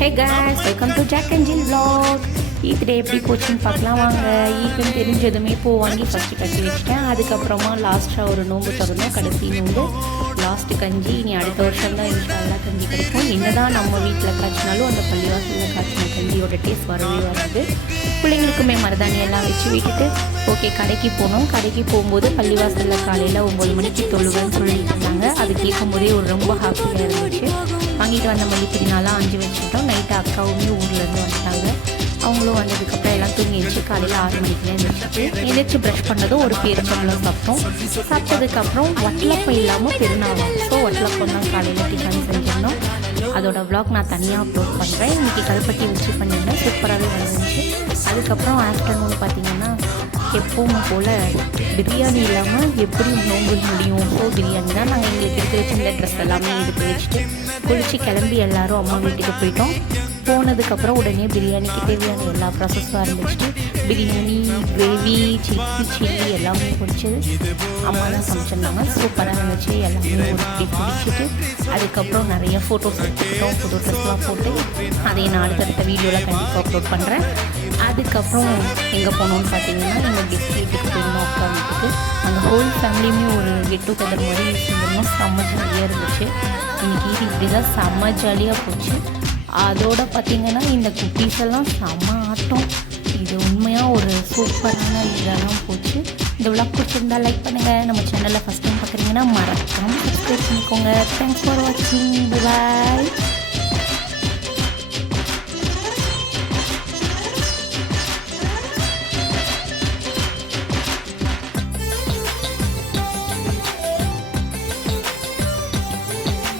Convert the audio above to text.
Hey guys, welcome to Jack and Jill vlog. Eid எப்படி போச்சுன்னு பார்க்கலாம் வாங்க. ஈத்துன்னு தெரிஞ்சதுமே பூ வாங்கி ஃபஸ்ட்டு கட்டி வச்சுட்டேன். அதுக்கப்புறமா லாஸ்ட்டாக ஒரு நோம்பு திறந்தோம். கடைசி நோம்பு லாஸ்ட்டு கஞ்சி. இனி அடுத்த வருஷம் தான் இன்ஷால்லாம் கஞ்சி கிடைக்கும். என்ன தான் நம்ம வீட்டில் காய்ச்சினாலும் அந்த பள்ளிவாசலில் காய்ச்சின கஞ்சியோட டேஸ்ட் வரவே வராது. பிள்ளைங்களுக்குமே மருதாணி எல்லாம் வச்சு விட்டுட்டு ஓகே கடைக்கு போனோம். கடைக்கு போகும்போது பள்ளிவாசலில் காலையில் 9 மணிக்கு தொழுவன்னு சொல்லிட்டு இருந்தாங்க. அது கேட்கும்போதே ஒரு ரொம்ப ஹாப்பியாக இருந்துச்சு. வாங்கிட்டு வந்த மல்லிப்பொடினாலாம் 5 வச்சுட்டோம். நைட்டு அக்காவுமே ஊர்லேருந்து வந்துட்டாங்க. அவங்களும் வந்ததுக்கப்புறம் எல்லாம் தூங்கி வச்சு காலையில் 6 மணிக்குலாம் எழுந்திரிச்சு ப்ரஷ் பண்ணதும் ஒரு பேரிச்சம்பழம் சாப்பிட்டோம். சாப்பிட்டதுக்கப்புறம் வட்டலப்பம் இல்லாமல் பெருநாளும். ஸோ வட்டலப்பம் தான் காலையில் டிஃபன் செஞ்சிருந்தோம். அதோட விளாக் நான் தனியாக அப்லோட் பண்ணுறேன். இன்றைக்கி கல்பட்டி வச்சு பண்ணியிருந்தேன். சூப்பராகவே வந்துருந்துச்சு. அதுக்கப்புறம் ஆஃப்டர்நூன் பார்த்திங்கன்னா எப்பவும் போல் பிரியாணி இல்லாமல் எப்படி நோம்பு முடியும். ஸோ பிரியாணி தான் நாங்கள் எங்களுக்கு எடுத்து வச்சுருந்த ட்ரெஸ் எல்லாமே எடுத்து வச்சுட்டு குளித்து கிளம்பி எல்லோரும் அம்மா வீட்டுக்கு போயிட்டோம். போனதுக்கப்புறம் உடனே பிரியாணிக்கு தேவையான எல்லா ப்ராசஸும் ஆரம்பிச்சுட்டு பிரியாணி கிரேவி சில்லி எல்லாமே பிடிச்சது அம்மா தான் சமைச்சிருந்தாங்க. சூப்பராக இருந்துச்சு. எல்லாமே ஒரு பிடிச்சிட்டு அதுக்கப்புறம் நிறைய ஃபோட்டோஸ் எடுத்துக்கிட்டோம். ஃபோட்டோ ட்ரெஸ்லாம் போட்டு அதை நான் அடுத்தடுத்த வீடியோவில் கண்டிப்பாக அப்லோட் பண்ணுறேன். அதுக்கப்புறம் எங்கே போனோம்னு பார்த்தீங்கன்னா எங்கள் கெஸ்ட் வீட்டுக்கு போயிருந்தோம். அக்கா வீட்டுக்கு. அந்த ஹோல் ஃபேமிலியுமே ஒரு கெட் டுகெதர் மாதிரி செஞ்சிருந்தோம். செம்ம ஜாலியாக இருந்துச்சு. இன்றைக்கி இப்படி தான் செம்ம ஜாலியாக போச்சு. அதோடு பார்த்திங்கன்னா இந்த குட்டீஸ் எல்லாம் செம்ம ஆட்டம். இது உண்மையாக ஒரு சூப்பரான இதெல்லாம் போச்சு. இந்த விளாக் பிடிச்சிருந்தா லைக் பண்ணுங்கள். நம்ம சேனலில் ஃபஸ்ட் டைம் பார்க்குறீங்கன்னா மறக்காமல் சப்ஸ்கிரைப் பண்ணிக்கோங்க. தேங்க்ஸ் ஃபார் வாட்சிங். பாய்.